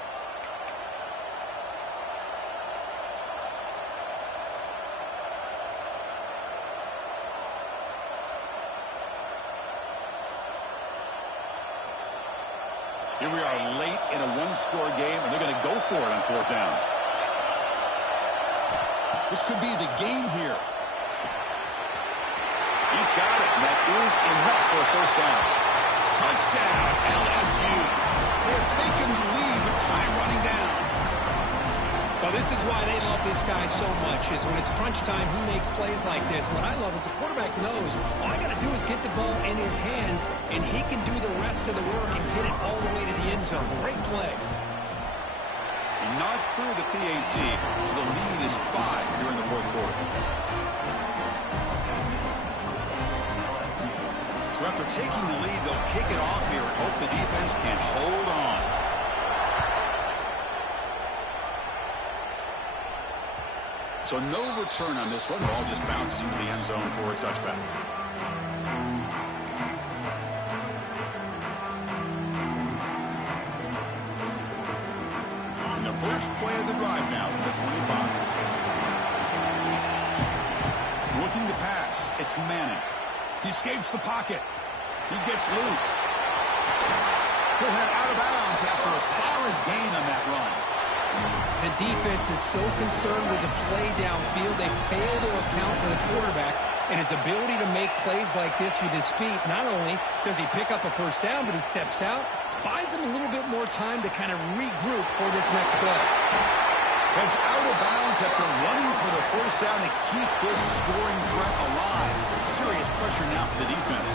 Here we are late in a one-score game, and they're going to go for it on 4th down. This could be the game here. He's got it, and that is enough for a 1st down. Touchdown, LSU. They have taken the lead with time running down. Well, this is why they love this guy so much, is when it's crunch time, he makes plays like this. What I love is the quarterback knows all I got to do is get the ball in his hands, and he can do the rest of the work and get it all the way to the end zone. Great play. Not through the PAT, so the lead is 5 here in the 4th quarter. So after taking the lead, they'll kick it off here and hope the defense can hold on. So no return on this one. The ball just bounces into the end zone for a touchback. First play of the drive now from the 25. Looking to pass. It's Manning. He escapes the pocket. He gets loose. He'll head out of bounds after a solid gain on that run. The defense is so concerned with the play downfield, they fail to account for the quarterback and his ability to make plays like this with his feet. Not only does he pick up a 1st down, but he steps out, buys them a little bit more time to kind of regroup for this next play. Heads out of bounds after running for the first down to keep this scoring threat alive. Serious pressure now for the defense.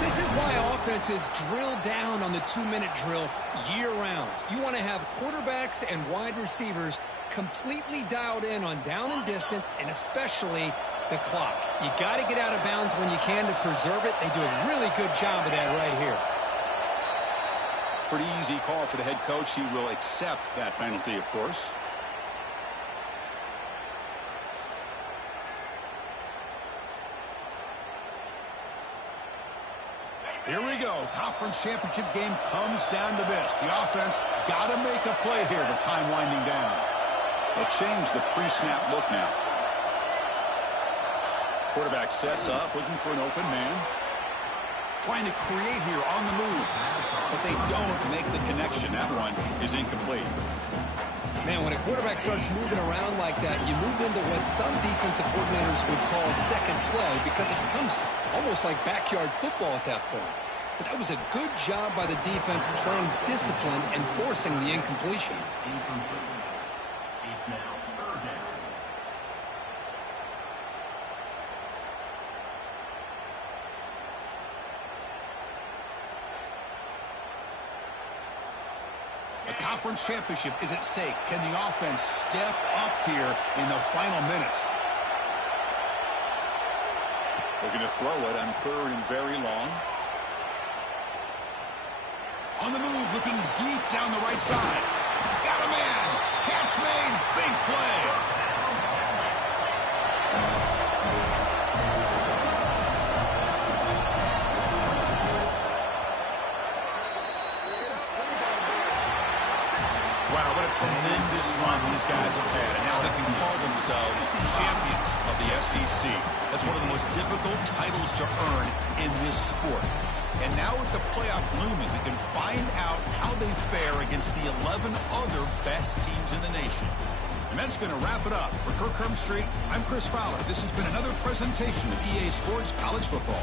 This is why offenses drill down on the 2-minute drill year-round. You want to have quarterbacks and wide receivers completely dialed in on down and distance, and especially the clock. You got to get out of bounds when you can to preserve it. They do a really good job of that right here. Pretty easy call for the head coach. He will accept that penalty, of course. Here we go. Conference championship game comes down to this. The offense got to make a play here with time winding down. They'll change the pre-snap look now. Quarterback sets up, looking for an open man. Trying to create here on the move. But they don't make the connection. That one is incomplete. Man, when a quarterback starts moving around like that, you move into what some defensive coordinators would call second play because it becomes almost like backyard football at that point. But that was a good job by the defense playing discipline and forcing the incompletion. It's now third down. The conference championship is at stake. Can the offense step up here in the final minutes? Looking to throw it on 3rd and very long. On the move, looking deep down the right side. Got a man. Catch made. Big play. Wow, what a tremendous run these guys have had. And now they can call themselves champions of the SEC. That's one of the most difficult titles to earn in this sport. And now with the playoff looming, we can find out how they fare against the 11 other best teams in the nation. And that's going to wrap it up. For Kirk Street, I'm Chris Fowler. This has been another presentation of EA Sports College Football.